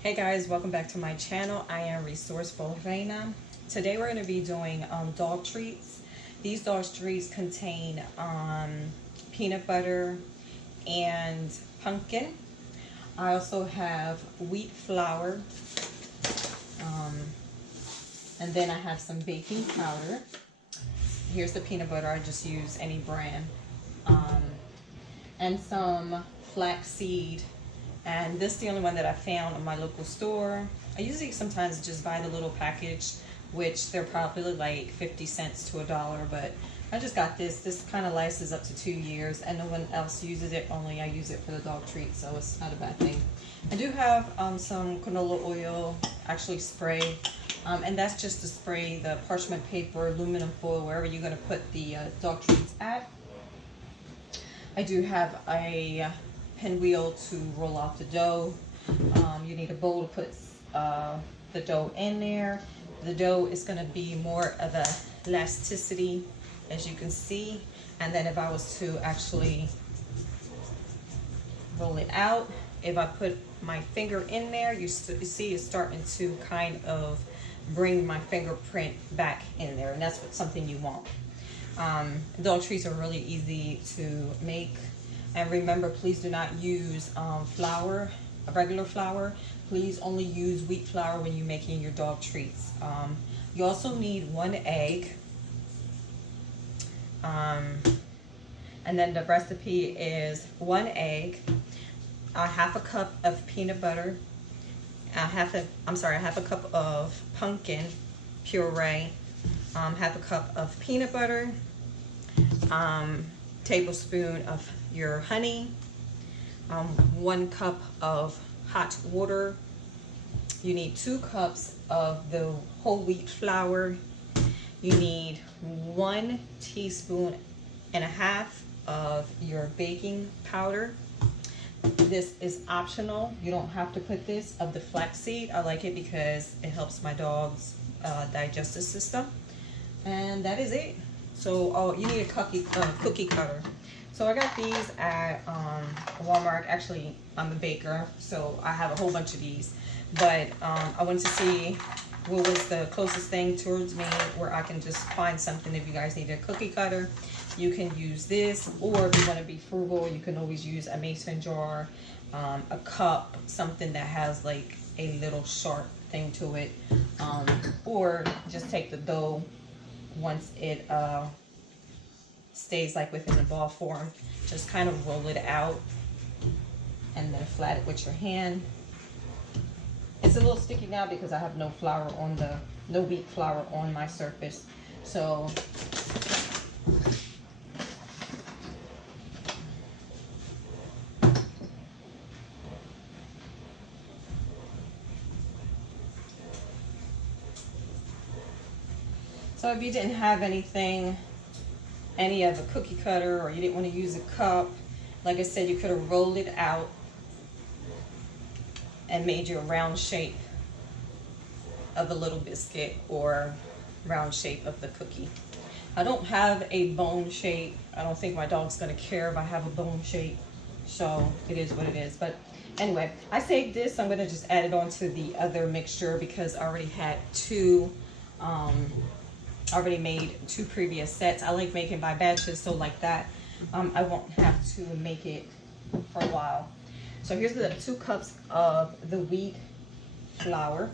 Hey guys, welcome back to my channel. I am Resourceful Reina. Today we're going to be doing dog treats. These dog treats contain peanut butter and pumpkin. I also have wheat flour, and then I have some baking powder. Here's the peanut butter. I just use any brand, and some flaxseed. And this is the only one that I found in my local store. I usually sometimes just buy the little package, which they're probably like 50 cents to $1, but I just got this. This kind of lasts up to 2 years, and no one else uses it, only I use it for the dog treat, so it's not a bad thing. I do have some canola oil, actually spray, and that's just to spray the parchment paper, aluminum foil, wherever you're going to put the dog treats at. I do have a pinwheel to roll off the dough. You need a bowl to put the dough in there. The dough is going to be more of a elasticity, as you can see. And then if I was to actually roll it out, if I put my finger in there, you see it's starting to kind of bring my fingerprint back in there, and that's something you want. Dog treats are really easy to make. And remember, please do not use flour, regular flour. Please only use wheat flour when you're making your dog treats. You also need 1 egg. And then the recipe is 1 egg, a half a cup of peanut butter, a half a cup of pumpkin puree, half a cup of peanut butter, tablespoon of your honey, 1 cup of hot water. You need 2 cups of the whole wheat flour. You need 1.5 teaspoons of your baking powder. This is optional. You don't have to put this, of the flaxseed. I like it because it helps my dog's digestive system. And that is it. So you need a cookie cutter. So I got these at Walmart. Actually, I'm a baker, so I have a whole bunch of these. But I wanted to see what was the closest thing towards me where I can just find something. If you guys need a cookie cutter, you can use this. Or if you want to be frugal, you can always use a mason jar, a cup, something that has like a little sharp thing to it. Or just take the dough once it stays like within the ball form, just kind of roll it out and then flat it with your hand. It's a little sticky now because I have no wheat flour on my surface. So if you didn't have any of a cookie cutter, or you didn't want to use a cup, like I said, you could have rolled it out and made your round shape of a little biscuit or round shape of the cookie. I don't have a bone shape. I don't think my dog's going to care if I have a bone shape, so it is what it is. But anyway, I saved this. I'm going to just add it on to the other mixture because I already had already made 2 previous sets. I like making by batches, so like that I won't have to make it for a while. So here's the 2 cups of the wheat flour.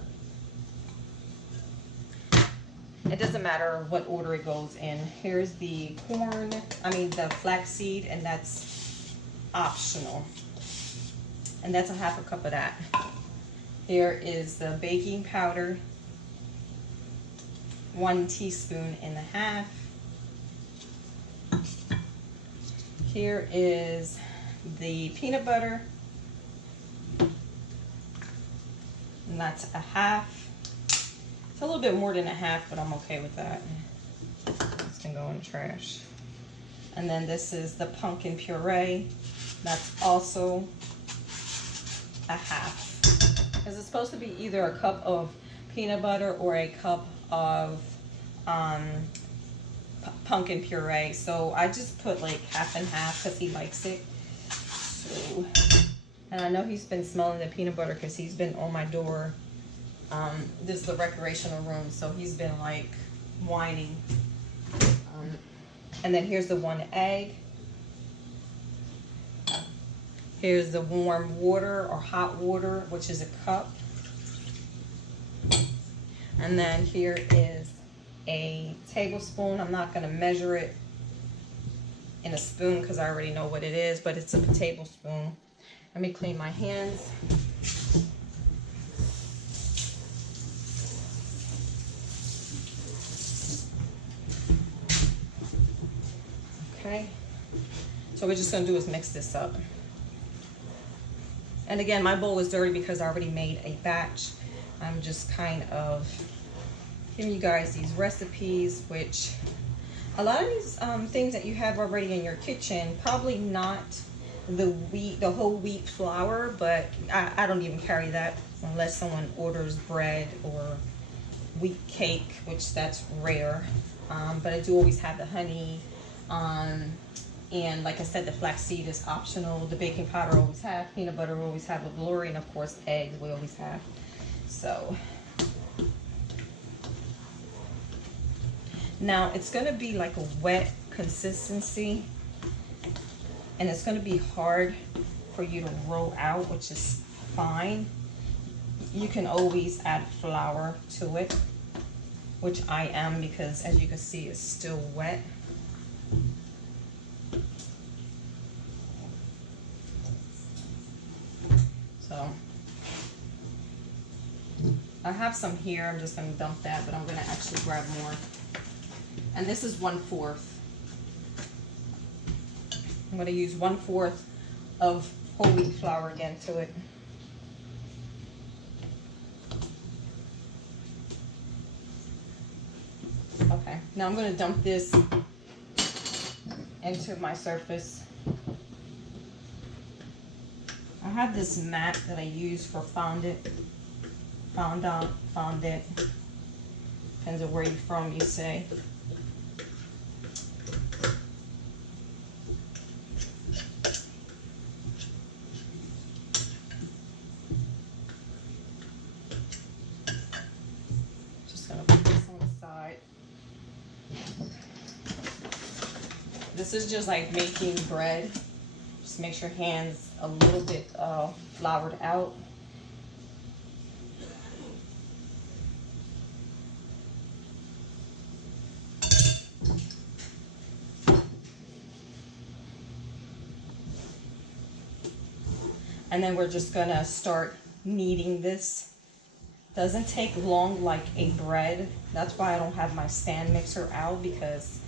It doesn't matter what order it goes in. Here's the the flaxseed, and that's optional. And that's a half a cup of that. Here is the baking powder, 1.5 teaspoons. Here is the peanut butter, and that's a half. It's a little bit more than a half, but I'm okay with that. This can go in the trash. And then this is the pumpkin puree. That's also a half. Because it's supposed to be either a cup of peanut butter or a cup of pumpkin puree. So I just put like half and half because he likes it. So, And I know he's been smelling the peanut butter because he's been on my door. This is the recreational room, so he's been like whining. And then here's the 1 egg. Here's the warm water or hot water, which is a cup. And then here is a tablespoon. I'm not going to measure it in a spoon because I already know what it is, but it's a tablespoon. Let me clean my hands. Okay. So we're just going to do is mix this up. And again, my bowl is dirty because I already made a batch. I'm just kind of giving you guys these recipes, which a lot of these things that you have already in your kitchen, probably not the whole wheat flour, but I don't even carry that unless someone orders bread or wheat cake, which that's rare. But I do always have the honey. And like I said, the flaxseed is optional. The baking powder always have, peanut butter we always have, with glory, and of course eggs we always have. So now it's going to be like a wet consistency, and it's going to be hard for you to roll out, which is fine. You can always add flour to it, which I am, because as you can see it's still wet. So I have some here. I'm just going to dump that, but I'm going to actually grab more. And this is 1/4. I'm going to use 1/4 of whole wheat flour again to it. Okay, now I'm going to dump this into my surface. I have this mat that I use for fondant. Depends on where you're from, you say. Just gonna put this on the side. This is just like making bread. Just make your hands a little bit floured out. And then we're just gonna start kneading this. Doesn't take long like a bread. That's why I don't have my stand mixer out, because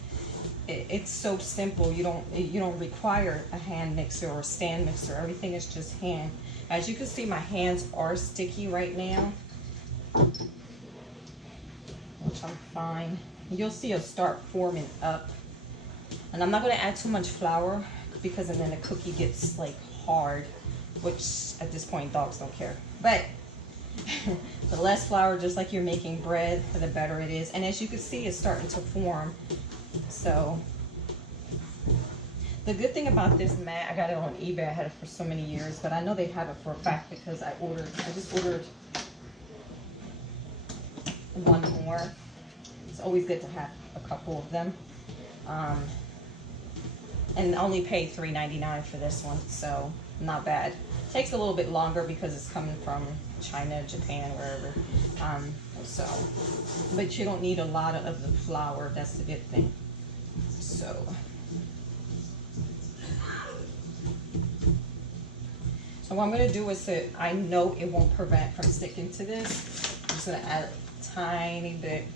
it's so simple. You don't require a hand mixer or a stand mixer. Everything is just hand. As you can see, my hands are sticky right now, which I'm fine. You'll see it start forming up. And I'm not going to add too much flour, because then the cookie gets like hard, which at this point dogs don't care. But the less flour, just like you're making bread, the better it is. And as you can see, it's starting to form. So the good thing about this mat, I got it on eBay. I had it for so many years, but I know they have it for a fact because I just ordered one more. It's always good to have a couple of them. And I only paid $3.99 for this one, so not bad. Takes a little bit longer because it's coming from China, Japan, wherever. But you don't need a lot of the flour. That's the good thing. So what I'm going to do is that I know it won't prevent from sticking to this. I'm just going to add a tiny bit.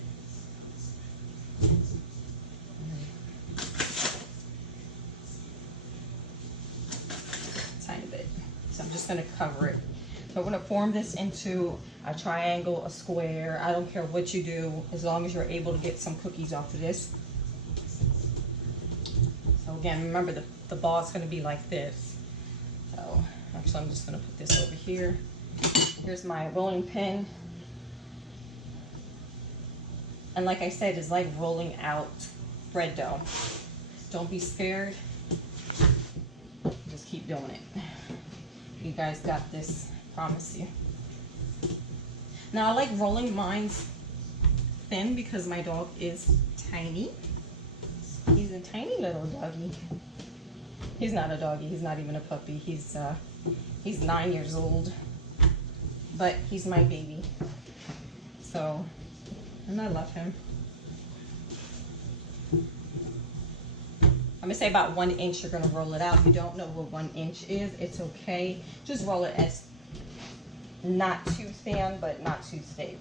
Tiny bit. So I'm just going to cover it. So I'm going to form this into a triangle, a square. I don't care what you do, as long as you're able to get some cookies off of this. So again, remember the ball is going to be like this. So actually, I'm just going to put this over here. Here's my rolling pin. And like I said, it's like rolling out bread dough. Don't be scared. Just keep doing it. You guys got this, promise you. Now I like rolling mine thin because my dog is tiny. He's a tiny little doggy. He's not a doggy, he's not even a puppy. He's 9 years old, but he's my baby. So, and I love him. I'm gonna say about 1 inch you're gonna roll it out. If you don't know what 1 inch is, it's okay. Just roll it as not too thin, but not too thick.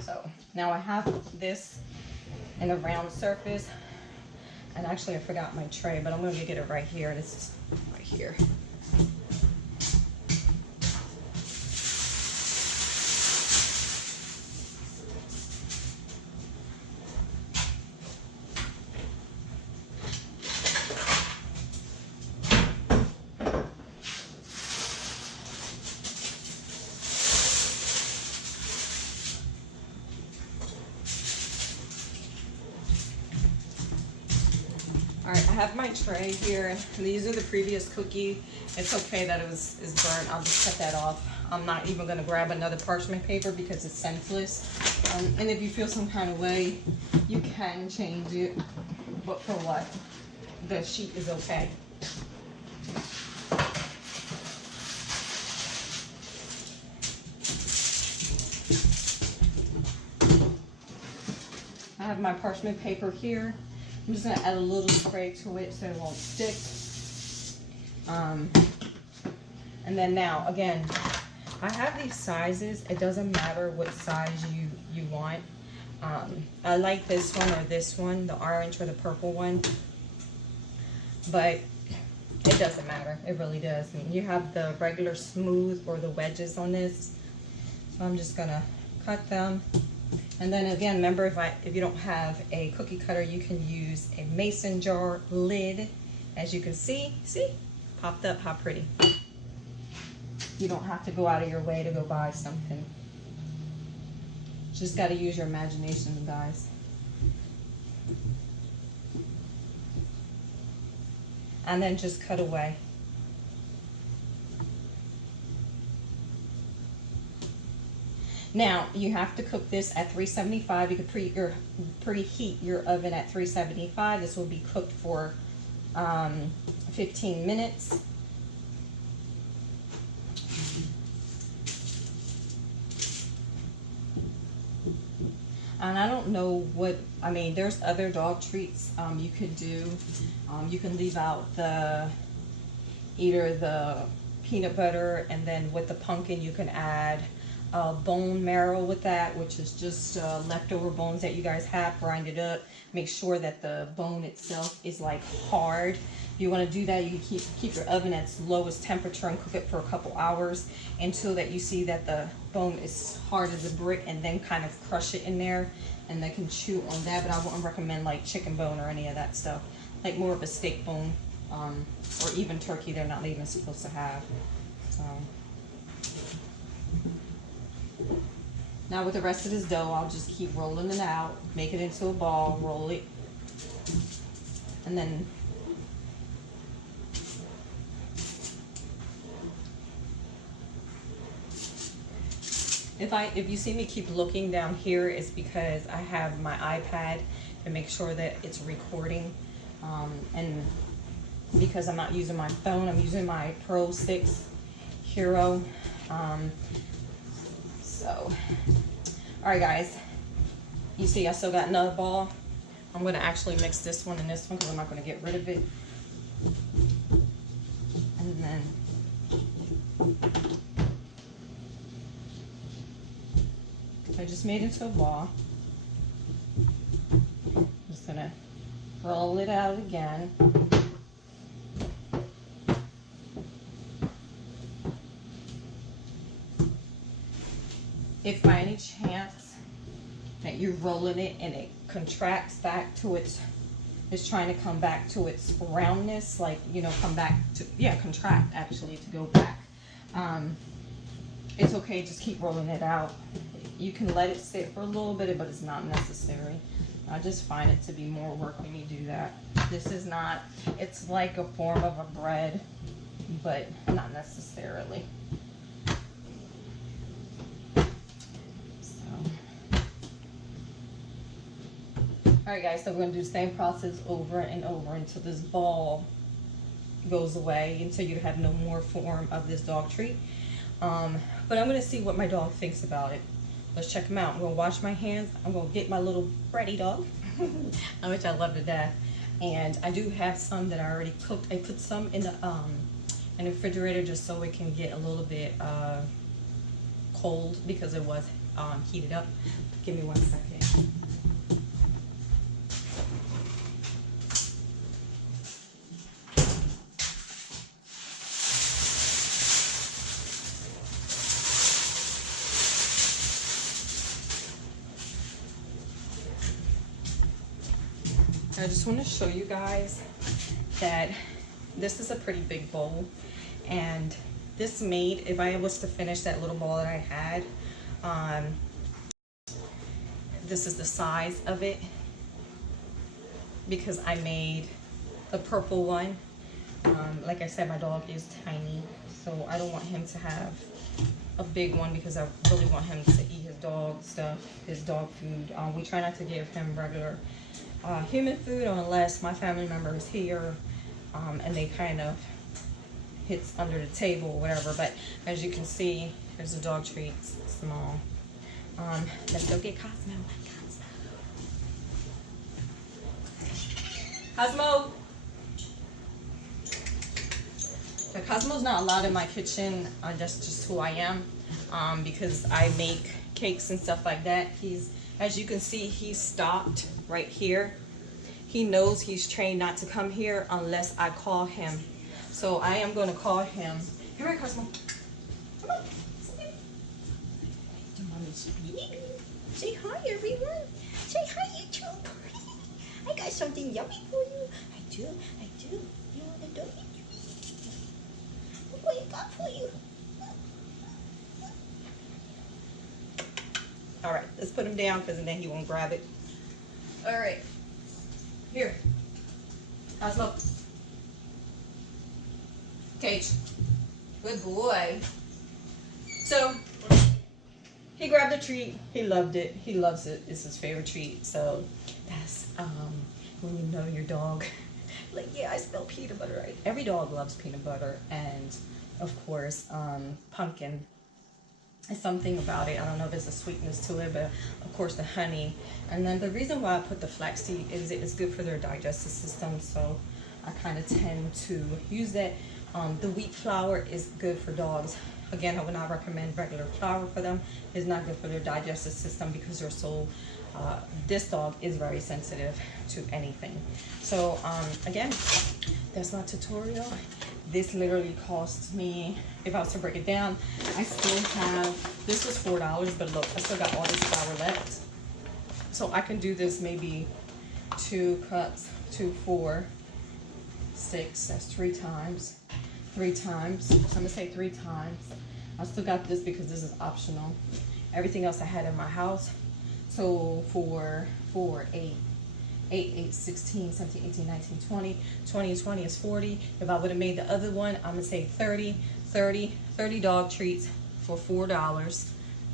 So now I have this in a round surface. And actually I forgot my tray, but I'm gonna get it right here. This is right here. All right, I have my tray here. These are the previous cookie. It's okay that it is burnt. I'll just cut that off. I'm not even gonna grab another parchment paper because it's senseless. And if you feel some kind of way, you can change it. But for what? The sheet is okay. I have my parchment paper here. I'm just gonna add a little spray to it so it won't stick. And then now, again, I have these sizes. It doesn't matter what size you want. I like this one or this one, the orange or the purple one. But it doesn't matter. It really does. I mean, you have the regular smooth or the wedges on this. So I'm just gonna cut them. And then again, remember, if you don't have a cookie cutter, you can use a mason jar lid. As you can see, popped up, how pretty. You don't have to go out of your way to go buy something. Just got to use your imagination, guys. And then just cut away. Now, you have to cook this at 375. You can preheat your oven at 375. This will be cooked for 15 minutes. And I don't know what, I mean, there's other dog treats you could do. You can leave out either the peanut butter, and then with the pumpkin you can add bone marrow with that, which is just leftover bones that you guys have. Grind it up. Make sure that the bone itself is like hard. If you want to do that, you can keep your oven at its lowest temperature and cook it for a couple hours until that you see that the bone is hard as a brick, and then kind of crush it in there and they can chew on that. But I wouldn't recommend like chicken bone or any of that stuff. Like more of a steak bone or even turkey, they're not even supposed to have. So. Now with the rest of this dough, I'll just keep rolling it out, make it into a ball, roll it, and then if you see me keep looking down here, it's because I have my iPad to make sure that it's recording, and because I'm not using my phone, I'm using my Pro 6 Hero. So, all right guys, you see I still got another ball. I'm gonna actually mix this one and this one because I'm not gonna get rid of it. And then I just made it into a ball. Just gonna roll it out again. If by any chance that you're rolling it and it contracts back to it's trying to come back to its roundness, like, you know, come back to, yeah, contract actually to go back. It's okay, just keep rolling it out. You can let it sit for a little bit, but it's not necessary. I just find it to be more work when you do that. This is not, it's like a form of a bread. but not necessarily. Alright guys, so we're going to do the same process over and over until this ball goes away, until you have no more form of this dog treat. But I'm going to see what my dog thinks about it. Let's check him out. I'm going to wash my hands. I'm going to get my little Freddy dog, which I love to death. And I do have some that I already cooked. I put some in the refrigerator just so it can get a little bit cold because it was heated up. Give me 1 second. I just want to show you guys that this is a pretty big bowl, and this made, if I was to finish that little bowl that I had, this is the size of it, because I made the purple one. Like I said, my dog is tiny, so I don't want him to have a big one because I really want him to eat his dog stuff, his dog food. We try not to give him regular human food unless my family member is here and they kind of hits under the table or whatever. But as you can see, there's a dog treat, small. Let's go get Cosmo. Cosmo! So Cosmo's not allowed in my kitchen. That's just who I am, because I make cakes and stuff like that. As you can see, he's stopped right here. He knows he's trained not to come here unless I call him. So I am going to call him. Come here, Cosmo. Come on. Say hi, everyone. Say hi, YouTube. I got something yummy for you. I do. You want a doggy treat? Look what I got for you. All right, let's put him down because then he won't grab it. All right, here, Cosmo. Cage, good boy. So he grabbed the treat. He loved it. He loves it. It's his favorite treat. So that's when you know your dog. Like, yeah, I smell peanut butter. Right? Every dog loves peanut butter, and of course, pumpkin. Something about it. I don't know if there's a sweetness to it, but of course the honey. And then the reason why I put the flaxseed is it's good for their digestive system, so I kind of tend to use that. The wheat flour is good for dogs. Again, I would not recommend regular flour for them. It's not good for their digestive system because they're so, this dog is very sensitive to anything. So again, that's my tutorial. This literally cost me, if I was to break it down, I still have, this was $4, but look, I still got all this flour left. So I can do this maybe 2 cups, 2, 4, 6, that's 3 times. 3 times, so I'm gonna say 3 times. I still got this because this is optional. Everything else I had in my house. So 4, 8, 16, 17, 18, 19, 20. 20 and 20 is 40. If I would have made the other one, I'm gonna say 30 dog treats for $4.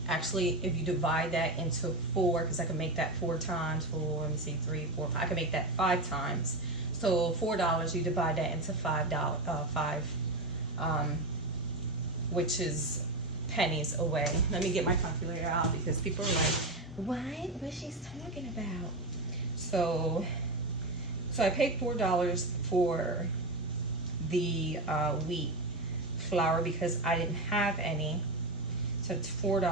Actually, if you divide that into 4, because I can make that 4 times, 4, let me see, 3, 4, 5. I can make that 5 times. So $4, you divide that into $5, which is pennies away. Let me get my calculator out because people are like, what she's talking about? So I paid $4 for the wheat flour because I didn't have any. So it's $4.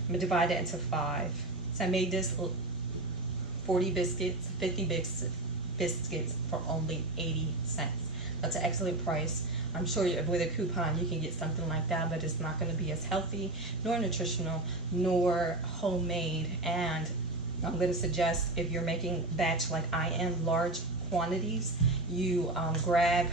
I'm gonna divide it into 5. So I made this 40 biscuits, 50 biscuits for only 80 cents. That's an excellent price. I'm sure with a coupon you can get something like that, but it's not gonna be as healthy, nor nutritional, nor homemade. And I'm going to suggest, if you're making batch like I am, large quantities, you grab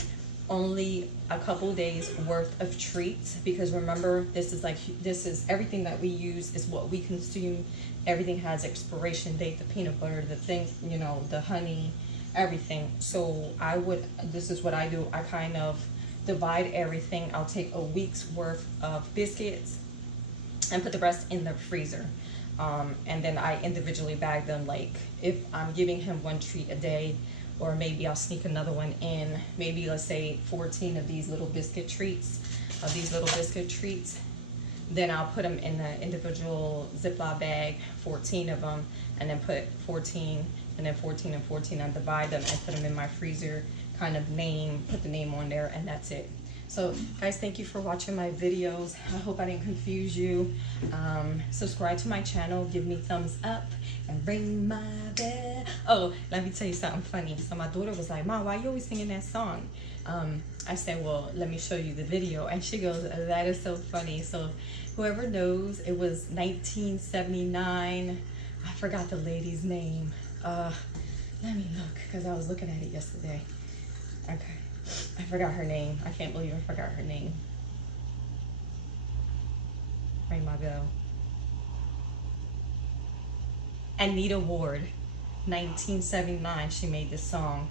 only a couple days worth of treats, because remember, this is everything that we use is what we consume. Everything has expiration date, the peanut butter, the things, you know, the honey, everything. So this is what I do. I kind of divide everything. I'll take a week's worth of biscuits and put the rest in the freezer. And then I individually bag them. Like if I'm giving him one treat a day, or maybe I'll sneak another one in, maybe let's say 14 of these little biscuit treats, then I'll put them in the individual Ziploc bag, 14 of them, and then put 14, and then 14 and 14. I divide them and put them in my freezer, kind of put the name on there, and that's it. So guys, thank you for watching my videos. I hope I didn't confuse you. Subscribe to my channel, give me thumbs up, and ring my bell. Oh, let me tell you something funny. So my daughter was like, Mom, why are you always singing that song? I said, well, let me show you the video. And she goes, that is so funny. So whoever knows, it was 1979. I forgot the lady's name. Let me look, because I was looking at it yesterday. Okay. I forgot her name. I can't believe I forgot her name. Ring my bell. Anita Ward, 1979. She made this song.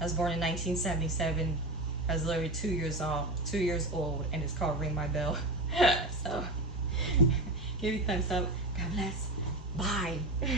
I was born in 1977. I was literally 2 years old, and it's called Ring My Bell. So, give me thumbs up. God bless. Bye.